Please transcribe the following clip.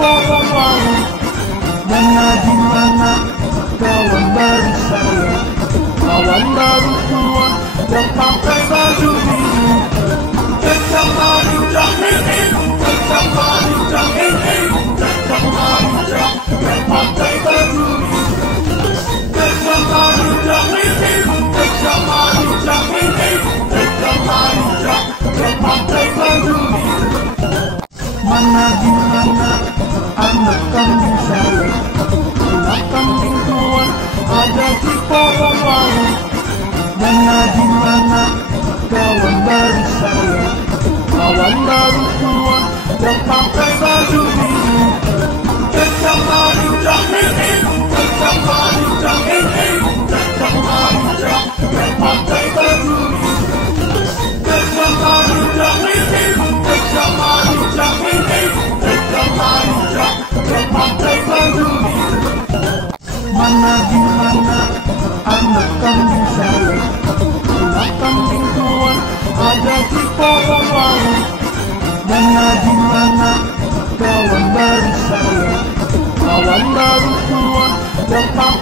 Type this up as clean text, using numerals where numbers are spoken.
para lalu. Mana di mana kawan baru saya, kawan baru tua yang pakai baju biru. Cecak marucak ini, cecak marucak ini, cecak marucak yang pakai baju biru. Cecak marucak ini, cecak marucak ini, cecak marucak yang pakai baju biru. Mana di mana anak kambing saya, anak kambing tua ada di para lalu. Mana di mana kawan baru saya, kawan baru tua yang pakai baju biru. Cecak marucak ini, cecak marucak ini, cecak marucak yang pakai baju biru. Cecak marucak ini, cecak marucak ini, cecak marucak yang pakai baju biru. Mana di mana anak kambing saya, anak kambing tua ada di para lalu. Mana di mana kawan baru saya, kawan baru tua yang pakai